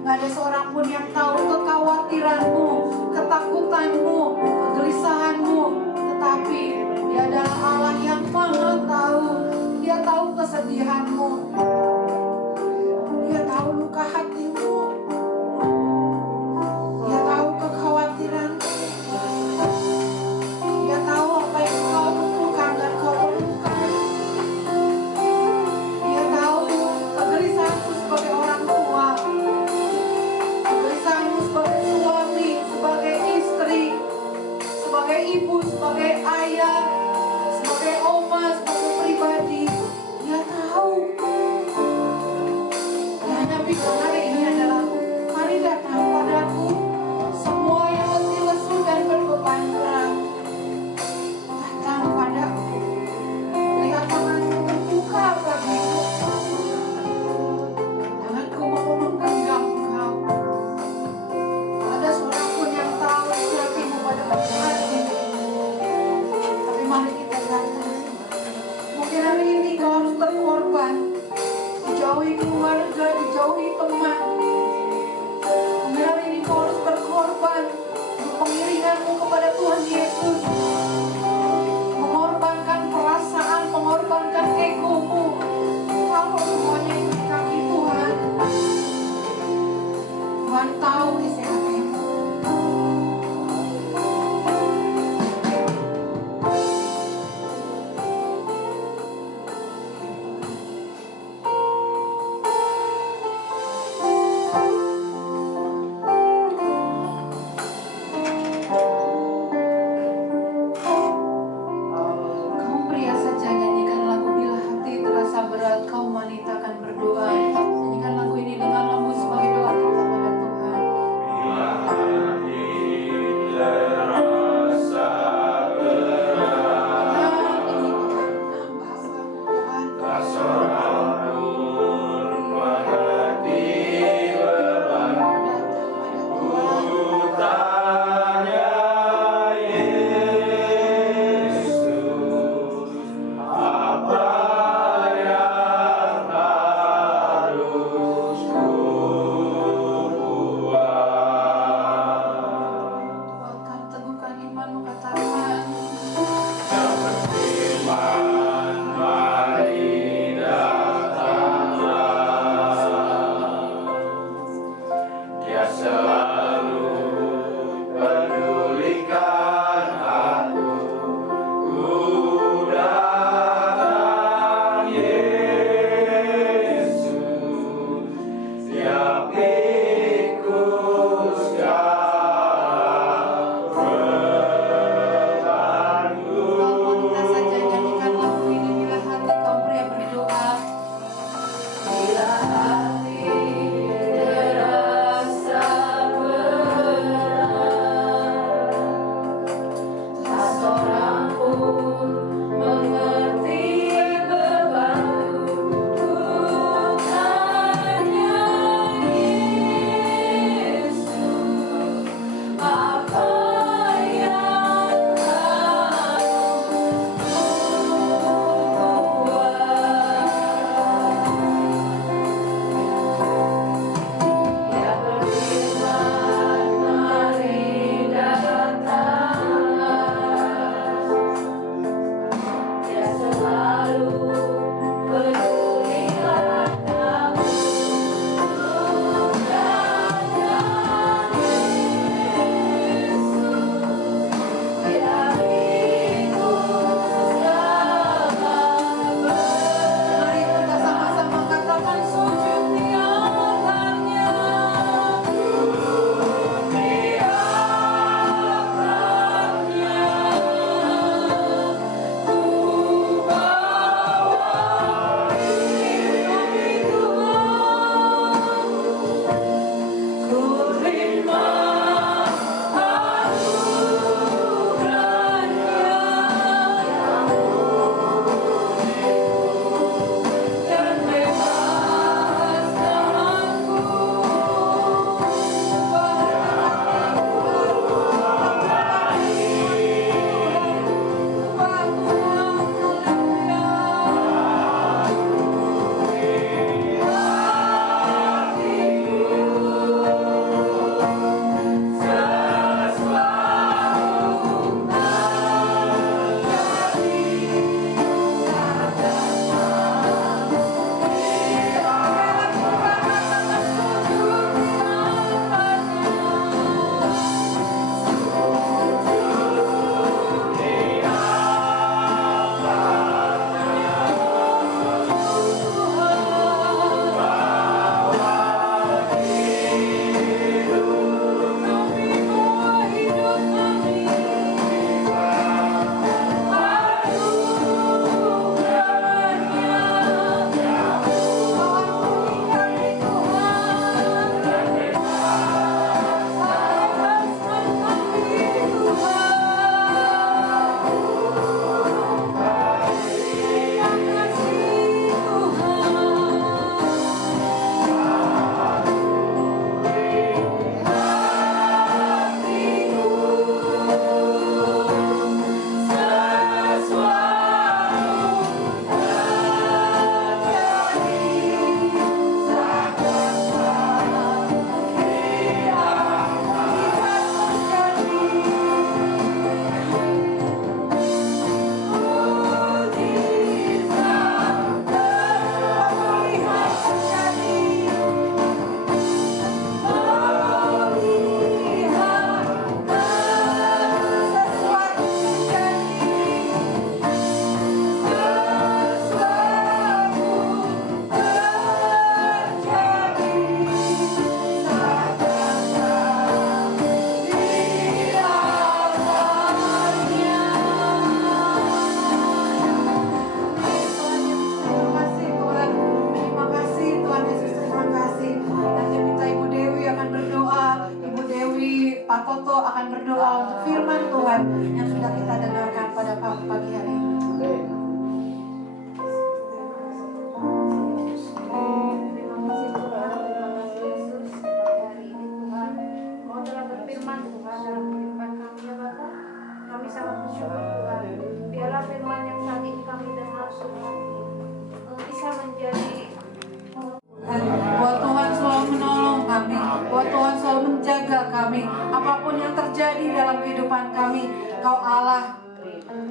Gak ada seorang pun yang tahu kekhawatiranmu, ketakutanmu, kegelisahanmu. Tetapi Dia adalah Allah yang maha tahu. Dia tahu kesedihanmu, Dia hari ini kau harus berkorban, dijauhi keluarga, dijauhi teman. Hari ini kau harus berkorban untuk pengiringanmu kepada Tuhan Yesus, mengorbankan perasaan, mengorbankan egomu. Kalau semuanya itu di kaki Tuhan, Tuhan tahu isi hatimu. Akoto akan berdoa untuk firman Tuhan yang sudah kita dengarkan pada pagi hari ini. Firman Tuhan dalam kehidupan kami ya Bapak, kami sangat bersyukur Tuhan. Biarlah firman yang saat ini kami dengar Tuhan bisa menjadi Buat Tuhan selalu menolong kami, buat Tuhan selalu menjaga kami. Apapun yang terjadi dalam kehidupan kami, Kau Allah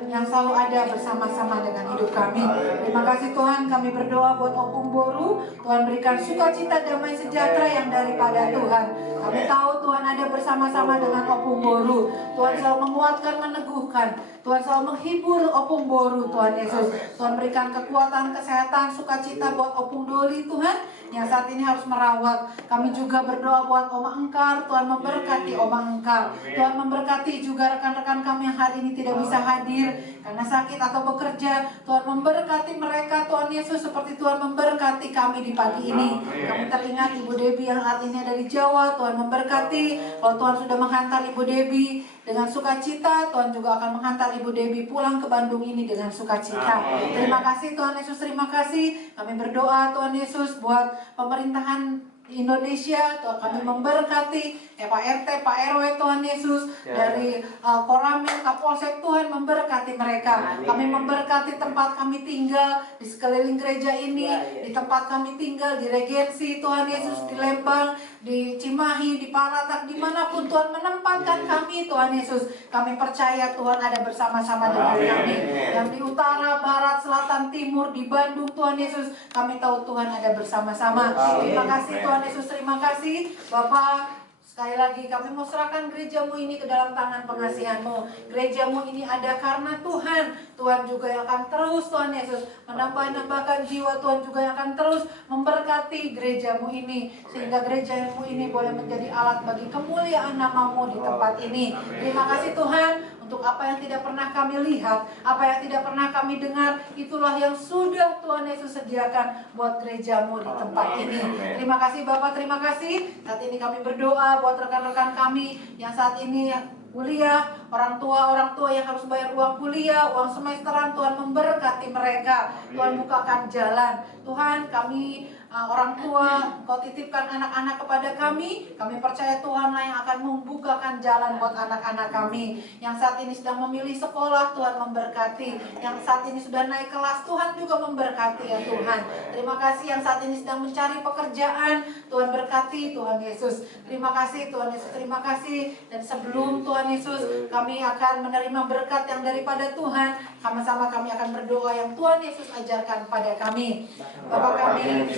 yang selalu ada bersama-sama dengan hidup kami. Terima kasih Tuhan, kami berdoa buat Opung Boru. Tuhan berikan sukacita, damai sejahtera yang daripada Tuhan. Kami tahu Tuhan ada bersama-sama dengan Opung Boru. Tuhan selalu menguatkan, meneguhkan. Tuhan selalu menghibur Opung Boru, Tuhan Yesus. Tuhan berikan kekuatan, kesehatan, sukacita buat Opung Doli Tuhan, yang saat ini harus merawat. Kami juga berdoa buat Oma Engkar. Tuhan memberkati Oma Engkar. Tuhan memberkati juga rekan-rekan kami yang hari ini tidak bisa hadir karena sakit atau bekerja. Tuhan memberkati mereka, Tuhan Yesus, seperti Tuhan memberkati kami di pagi ini. Kami teringat Ibu Debbie yang saat ini ada di Jawa. Tuhan memberkati. Kalau Tuhan sudah menghantar Ibu Debbie dengan sukacita, Tuhan juga akan menghantar Ibu Debbie pulang ke Bandung ini dengan sukacita. Terima kasih Tuhan Yesus, terima kasih. Kami berdoa Tuhan Yesus buat pemerintahan Indonesia. Tuhan kami memberkati Pak RT, Pak RW, Tuhan Yesus, dari Koramil, Kapolsek, Tuhan memberkati mereka. Kami memberkati tempat kami tinggal di sekeliling gereja ini, di tempat kami tinggal di Regensi, Tuhan Yesus, di Lembang, di Cimahi, di Paratak, dimanapun Tuhan menempatkan kami, Tuhan Yesus. Kami percaya Tuhan ada bersama-sama dengan kami. Yang di utara, barat, selatan, timur, di Bandung, Tuhan Yesus, kami tahu Tuhan ada bersama-sama. Terima kasih Tuhan Yesus, terima kasih Bapak. Sekali lagi kami mau serahkan gerejamu ini ke dalam tangan pengasihanmu. Gerejamu ini ada karena Tuhan. Tuhan juga yang akan terus, Tuhan Yesus, menambahkan jiwa. Tuhan juga yang akan terus memberkati gerejamu ini, sehingga gerejamu ini boleh menjadi alat bagi kemuliaan namamu di tempat ini. Terima kasih Tuhan untuk apa yang tidak pernah kami lihat, apa yang tidak pernah kami dengar. Itulah yang sudah Tuhan Yesus sediakan buat gerejamu di tempat ini. Terima kasih Bapak, terima kasih. Saat ini kami berdoa buat rekan-rekan kami yang saat ini kuliah, orang tua yang harus bayar uang kuliah, uang semesteran. Tuhan memberkati mereka. Tuhan bukakan jalan. Tuhan, kami orang tua, Kau titipkan anak-anak kepada kami. Kami percaya Tuhanlah yang akan membukakan jalan buat anak-anak kami. Yang saat ini sedang memilih sekolah, Tuhan memberkati. Yang saat ini sudah naik kelas, Tuhan juga memberkati ya Tuhan. Terima kasih yang saat ini sedang mencari pekerjaan, Tuhan berkati Tuhan Yesus. Terima kasih Tuhan Yesus, terima kasih. Dan sebelum Tuhan Yesus, kami akan menerima berkat yang daripada Tuhan. Sama-sama kami akan berdoa yang Tuhan Yesus ajarkan pada kami. Bapa kami,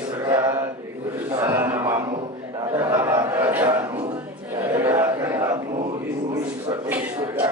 dikuduskanlah namamu, datanglah kerajaanmu, jadilah kehendakmu di bumi seperti di surga.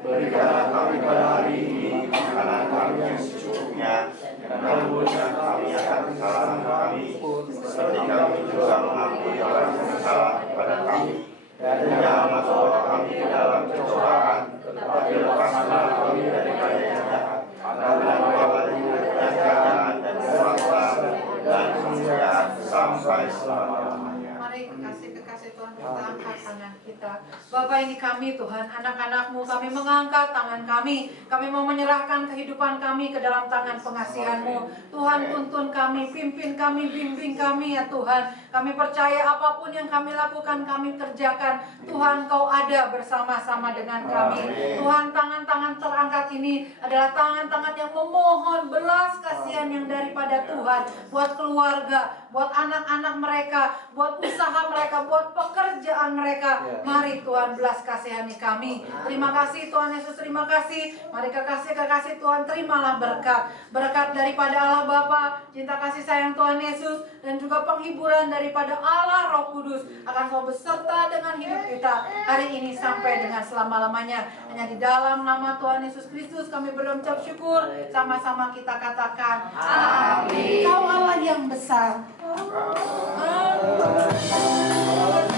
Berikanlah kami pada hari ini makanan kami yang secukupnya, dan ampunilah kami akan kesalahan kami, seperti kami juga mengampuni orang yang bersalah kepada kami. Dan jangan masukkan kami ke dalam pencobaan, tetapi lepaskanlah kami daripada yang jahat. Karena Engkau punya kerajaan dan kuasa dan kemuliaan sampai selama-lamanya. Mari kekasih Tuhan, kita angkat tangan kita. Bapak, ini kami Tuhan, anak-anak-Mu, kami mengangkat tangan kami. Kami mau menyerahkan kehidupan kami ke dalam tangan pengasihan-Mu. Tuhan, tuntun kami, pimpin kami, bimbing kami ya Tuhan. Kami percaya apapun yang kami lakukan, kami kerjakan. Tuhan, Kau ada bersama-sama dengan kami. Tuhan, tangan-tangan terangkat ini adalah tangan-tangan yang memohon belas kasihan yang daripada Tuhan. Buat keluarga, buat anak-anak mereka, buat usaha mereka, buat pekerjaan mereka. Mari Tuhan belas kasihani kami. Terima kasih Tuhan Yesus, terima kasih. Mari kekasih-kekasih Tuhan, terimalah berkat. Berkat daripada Allah Bapa, cinta kasih sayang Tuhan Yesus, dan juga penghiburan daripada Allah Roh Kudus akan selalu beserta dengan hidup kita hari ini sampai dengan selama-lamanya. Hanya di dalam nama Tuhan Yesus Kristus kami berdoa mengucap syukur. Sama-sama kita katakan amin. Kau Allah yang besar. Amin.